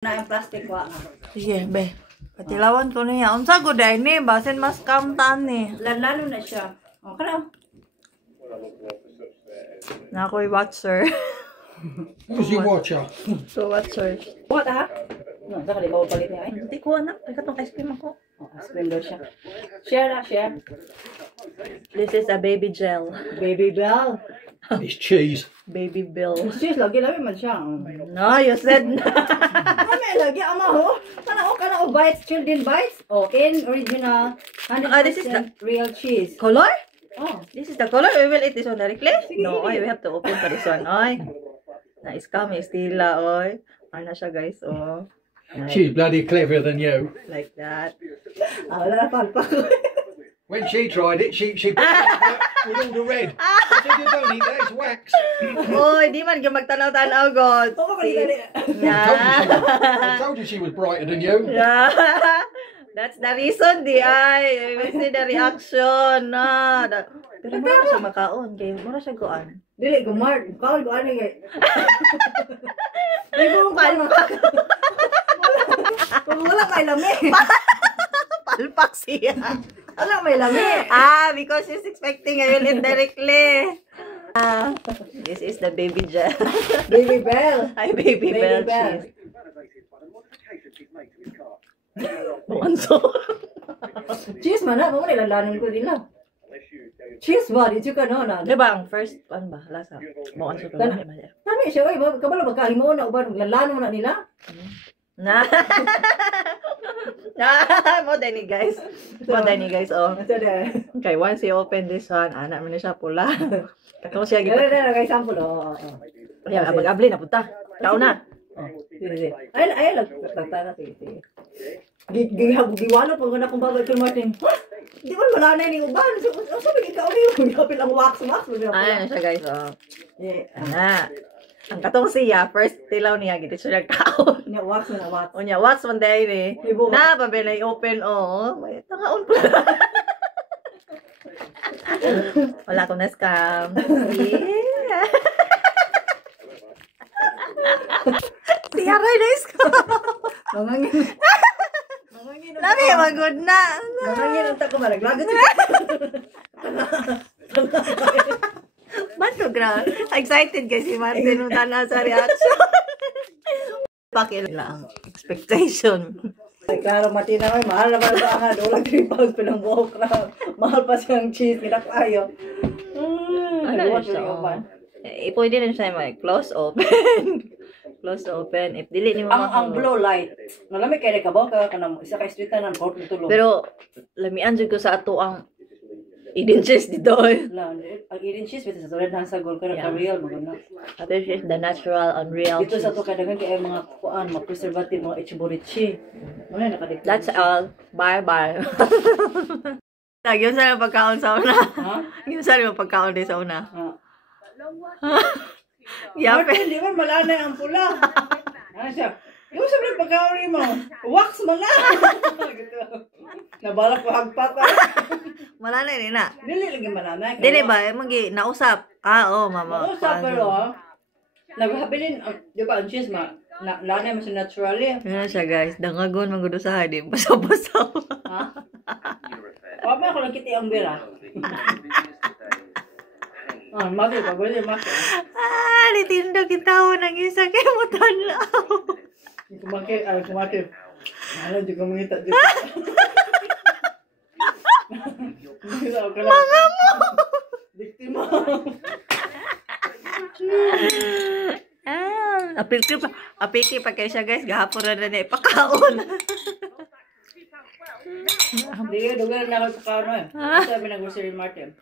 Na yung plastic wa. Sige, be. Patilawan ko niya. Unsa ko dai ni, basin mas kamtan ni. Lalo na siya. O, kana. Na ako'y watcher. Who's your watcher? So watcher. Buhat ha? No, saka di ba palit niya ay. Hindi ko anak. Ay katong ice cream ako. Oh, ice cream daw siya. Share na, share. This is a baby gel. Baby Bell. It's cheese. Baby Bill. Cheers, lagi lagi man siya. No, you said na. Kami lagi ama ho. Kana o bites, children bites. Oh, in original 100% This is the real cheese. color? Oh, This is the color. We will eat this one directly? No, oy, we have to open for this one. Oy. Na-scam, stila, oy. Ano siya, guys, oh. She's bloody cleverer than you. Like that. wala na palpak. When she tried it, she put it with all the red. I said, you don't eat that, it's wax. Oy, di man ka magtanaw-tanaw, God. Oo, kanina. I told you she was brighter than you. Yeah. That's the reason, di ay. We see the reaction. Pero mura siya makaon. Kaya mura siya goan. Dili gumard, kaon ko ani kay. Ay mo Palpak. Kung wala kay lami. Palpak siya. Wala may lami. Because she's expecting I will eat directly. This is the baby gel. Baby Bell. Ay, baby bell Bell. cheese. Bonso. Cheese man na, mo nilalanin ko din lang. Cheese ba, di ka no na. Di ba ang first, ano ba, lasa? Bonso ko. Tami siya, oy, kabalo ba kahimo na uban lalanon mo na nila? Na. Mo dani guys. Mo dani guys, oh. Okay, once you open this one, anak mo na siya pula. Katong siya gitu. Dala kay sample oh. Ayan, abag-abli na punta. Tao na. Ay lang tatara sige. Giwalo po na kung bagay kay Martin. Di man wala na ni uban. So bigay ka uli yung lang wax. Ayan siya guys, oh. Ana. Ang katong siya, first tilaw niya, gito siya nagkaon. Nya wax na wax. O niya, wax man dahil eh. Na, pabelay open, oh. May takaon pa. Wala ko na scam. Yeah. Siya rin na scam. Mangangin. Lami, magod na. Mangangin ang tako malaglagot. Ba't gra? Excited kasi Martin nung tana sa reaction. Bakit lang expectation. Ay, klaro, matina may mahal naman ba nga. Dolang 3 pounds pa ng buhok na. Mahal pa siyang cheese. Kinakayo. Ano siya? Pwede rin siya mag-close open. Close open. If dili ni mo ang blue light. Nalamig kaya ka ba? Kanang isa ka street na ng port tulong. pero, lamian dyan ko sa ato ang Eden cheese dito. Ang Eden cheese, bito sa tulad ng sagol ka na real. Ito is the natural, unreal Dito cheese. sa ito kadagan kaya mga kuan, mga preservative, mga ichiborichi. Wala nakadikit. That's all. Bye-bye. Yun sa yung pagkaon sa una. Ha? Yun sa yung pagkaon din sa una. Ha? Yape. Martin, di man malanay ang pula. Ano siya? Yung sabi pagkaon mo, wax mo na. Nabalak ko hagpat. Malanay rin na. Dili lagi malanay. Dili ba? Magi, nausap. Oo, mama. Nausap pero, naghabilin, di ba ang cheese lanay mo siya naturally. Yan siya guys. Dangagon, magudo sa hadi. Basaw-basaw. Ha? Papa ako nakiti ang bira. Maki, pagwali, maki. Nitindo kita ng isa kay mo tanaw. Kumaki. Ano, di ko mangita dito. Mga mo! Biktima. Apiki pa kayo siya guys. Gahapon na na ipakaon. Hindi, dugan na ako ipakaon eh. Sabi ng grocery Martin.